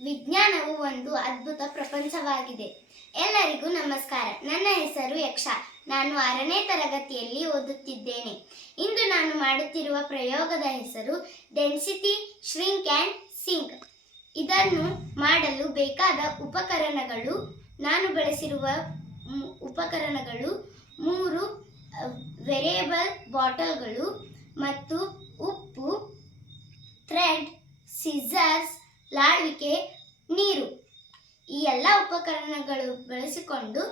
ವಿಜ್ಞಾನವು ಒಂದು ಅದ್ಭುತ ಪ್ರಪಂಚವಾಗಿದೆ. ಎಲ್ಲರಿಗೂ ನಮಸ್ಕಾರ. ನನ್ನ ಹೆಸರು ಯಕ್ಷ. ನಾನು 6ನೇ ತರಗತಿಯಲ್ಲಿ ಓದುತ್ತಿದ್ದೇನೆ. ಇಂದು ನಾನು ಮಾಡುತ್ತಿರುವ ಪ್ರಯೋಗದ ಹೆಸರು ಡೆನ್ಸಿಟಿ ಶ್ರಿಂಕ್ ಆ್ಯಂಡ್ ಸಿಂಕ್. ಇದನ್ನು ಮಾಡಲು ಬೇಕಾದ ಉಪಕರಣಗಳು, ನಾನು ಬಳಸಿರುವ ಉಪಕರಣಗಳು 3 ವೇರಿಯಬಲ್ ಬಾಟಲ್ಗಳು ಮತ್ತು ಉಪ್ಪು, ಥ್ರೆಡ್, ಸಿಸರ್ಸ್, ಲಾಡುವಿಕೆ, ನೀರು. ಈ ಎಲ್ಲ ಉಪಕರಣಗಳು ಬಳಸಿಕೊಂಡು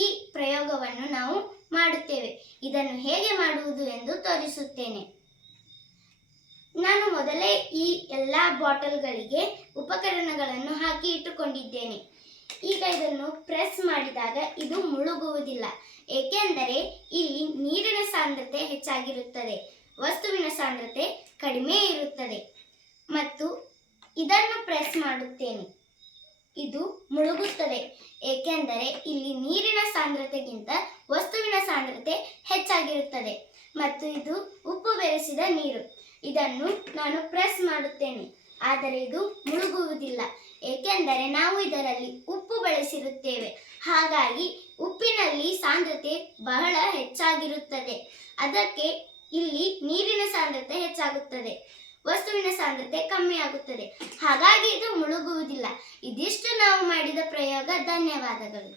ಈ ಪ್ರಯೋಗವನ್ನು ನಾವು ಮಾಡುತ್ತೇವೆ. ಇದನ್ನು ಹೇಗೆ ಮಾಡುವುದು ಎಂದು ತೋರಿಸುತ್ತೇನೆ. ನಾನು ಮೊದಲೇ ಈ ಎಲ್ಲ ಬಾಟಲ್ಗಳಿಗೆ ಉಪಕರಣಗಳನ್ನು ಹಾಕಿ ಇಟ್ಟುಕೊಂಡಿದ್ದೇನೆ. ಈಗ ಇದನ್ನು ಪ್ರೆಸ್ ಮಾಡಿದಾಗ ಇದು ಮುಳುಗುವುದಿಲ್ಲ, ಏಕೆಂದರೆ ಇಲ್ಲಿ ನೀರಿನ ಸಾಂದ್ರತೆ ಹೆಚ್ಚಾಗಿರುತ್ತದೆ, ವಸ್ತುವಿನ ಸಾಂದ್ರತೆ ಕಡಿಮೆ ಇರುತ್ತದೆ. ಮತ್ತು ಇದನ್ನು ಪ್ರೆಸ್ ಮಾಡುತ್ತೇನೆ, ಇದು ಮುಳುಗುತ್ತದೆ, ಏಕೆಂದರೆ ಇಲ್ಲಿ ನೀರಿನ ಸಾಂದ್ರತೆಗಿಂತ ವಸ್ತುವಿನ ಸಾಂದ್ರತೆ ಹೆಚ್ಚಾಗಿರುತ್ತದೆ. ಮತ್ತು ಇದು ಉಪ್ಪು ಬೆರೆಸಿದ ನೀರು. ಇದನ್ನು ನಾನು ಪ್ರೆಸ್ ಮಾಡುತ್ತೇನೆ, ಆದರೆ ಇದು ಮುಳುಗುವುದಿಲ್ಲ, ಏಕೆಂದರೆ ನಾವು ಇದರಲ್ಲಿ ಉಪ್ಪು ಬಳಸಿರುತ್ತೇವೆ. ಹಾಗಾಗಿ ಉಪ್ಪಿನಲ್ಲಿ ಸಾಂದ್ರತೆ ಬಹಳ ಹೆಚ್ಚಾಗಿರುತ್ತದೆ, ಅದಕ್ಕೆ ಇಲ್ಲಿ ನೀರಿನ ಸಾಂದ್ರತೆ ಹೆಚ್ಚಾಗುತ್ತದೆ, ವಸ್ತುವಿನ ಸಾಂದ್ರತೆ ಕಮ್ಮಿ ಆಗುತ್ತದೆ. ಹಾಗಾಗಿ ಇದು ಮುಳುಗುವುದಿಲ್ಲ. ಇದಿಷ್ಟು ನಾವು ಮಾಡಿದ ಪ್ರಯೋಗ. ಧನ್ಯವಾದಗಳು.